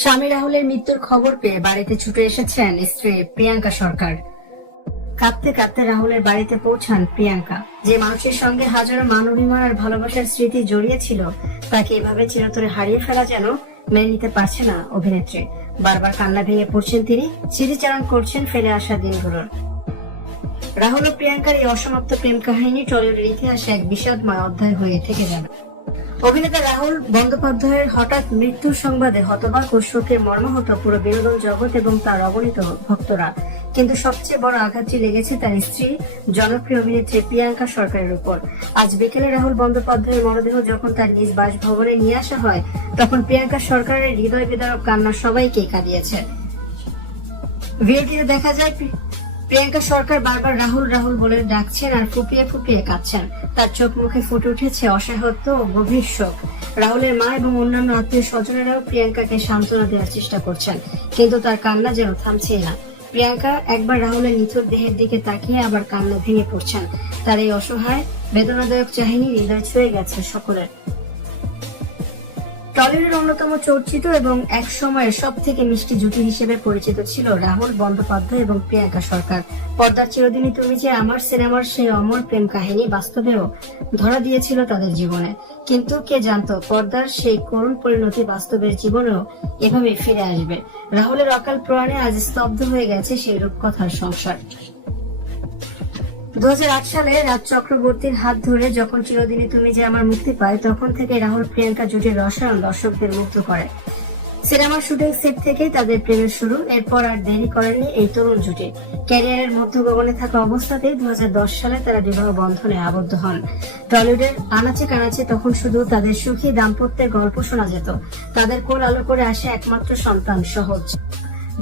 স্বামী রাহুলের মৃত্যুর খবর পেয়ে বাড়িতে ছুটে এসেছেন স্ত্রী প্রিয়াঙ্কা সরকার। কাঁদতে কাঁদতে রাহুলের বাড়িতে পৌঁছান প্রিয়াঙ্কা। যে মানুষের সঙ্গে হাজারো মান অভিমান আর ভালোবাসার স্মৃতি জড়িয়ে ছিল, তাকে এভাবে চিরতরে হারিয়ে ফেলা যেন মেনে নিতে পারছে না অভিনেত্রী। বারবার কান্না ভেঙে পড়ছেন তিনি, স্মৃতিচারণ করছেন ফেলে আসা দিনগুলোর। রাহুল ও প্রিয়াঙ্কার এই অসমাপ্ত প্রেম কাহিনী টলিউডের ইতিহাসে এক বিষাদময় অধ্যায় হয়ে থেকে যাবে। অভিনেতা রাহুল বন্দ্যোপাধ্যায়ের হঠাৎ মৃত্যুর সংবাদে হতবাক ও শোকে মর্মাহত পুরো বিনোদন জগৎ এবং তার অগণিত ভক্তরা। কিন্তু সবচেয়ে বড় আঘাতটি লেগেছে তার স্ত্রী জনপ্রিয় অভিনেত্রী প্রিয়াঙ্কা সরকারের উপর। আজ বিকেলে রাহুল বন্দ্যোপাধ্যায়ের মরদেহ যখন তার নিজ বাসভবনে নিয়ে আসা হয়, তখন প্রিয়াঙ্কা সরকারের হৃদয় বিদারক কান্না সবাইকে কাঁদিয়েছে। ভিডিওটিতে দেখা যায় প্রিয়াঙ্কা সরকার বারবার রাহুল রাহুল বলে ডাকছেন আর ফুপিয়ে ফুপিয়ে কাঁদছেন। তার চোখ মুখে ফুটে উঠেছে অসহায়ত্ব ও গভীর শোক। রাহুলের মা এবং অন্যান্য আত্মীয় স্বজনেরাও প্রিয়াঙ্কাকে সান্ত্বনা দেওয়ার চেষ্টা করছেন, কিন্তু তার কান্না যেন থামছেই না। প্রিয়াঙ্কা একবার রাহুলের নিথর দেহের দিকে তাকিয়ে আবার কান্না ভেঙে পড়ছেন। তার এই অসহায় বেদনাদায়ক কাহিনী হৃদয় ছুঁয়ে গেছে সকলের। টলিউডের অন্যতম চর্চিত এবং এক সময়ের সব থেকে মিষ্টি জুটি হিসেবে পরিচিত ছিল রাহুল বন্দ্যোপাধ্যায় এবং প্রিয়াঙ্কা সরকার। পর্দার চিরদিনই তুমি যে আমার সিনেমার সেই অমর প্রেম কাহিনী বাস্তবেও ধরা দিয়েছিল তাদের জীবনে। কিন্তু কে জানতো পর্দার সেই করুণ পরিণতি বাস্তবের জীবনেও এভাবে ফিরে আসবে। রাহুলের অকাল প্রয়াণে আজ স্তব্ধ হয়ে গেছে সেই রূপকথার সংসার। 2008 সালে রাজ চক্রবর্তীর হাত ধরে যখন চিরদিনই তুমি যে আমার মুক্তি পায়, তখন থেকে রাহুল প্রিয়াঙ্কা জুটির রসায়ন দর্শকদের মুগ্ধ করে। সিনেমার শুটিং সেট থেকেই তাদের প্রেমের শুরু। এরপর আর দেরি করেননি এই তরুণ জুটি। ক্যারিয়ারের মধ্য গগনে থাকা অবস্থাতেই 2010 সালে তারা বিবাহ বন্ধনে আবদ্ধ হন। টলিউডের আনাচে কানাচে তখন শুধু তাদের সুখী দাম্পত্যের গল্প শোনা যেত। তাদের কোল আলো করে আসে একমাত্র সন্তান সহজ।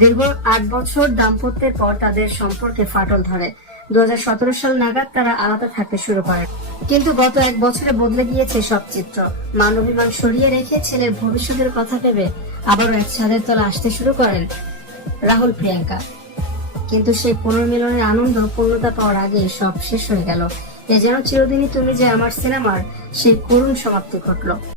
দীর্ঘ 8 বছর দাম্পত্যের পর তাদের সম্পর্কে ফাটল ধরে। 2017 সাল নাগাদ তারা আলাদা থাকতে শুরু করেন। কিন্তু গত 1 বছরে বদলে গিয়েছে সব চিত্র। মান অভিমান সরিয়ে রেখে ছেলের ভবিষ্যতের কথা ভেবে আবারও এক ছাদের তলা আসতে শুরু করেন রাহুল প্রিয়াঙ্কা। কিন্তু সেই পুনর্মিলনের আনন্দ পূর্ণতা পাওয়ার আগে সব শেষ হয়ে গেল। এ যেন চিরদিনই তুমি যে আমার সিনেমার সেই করুণ সমাপ্তি ঘটল।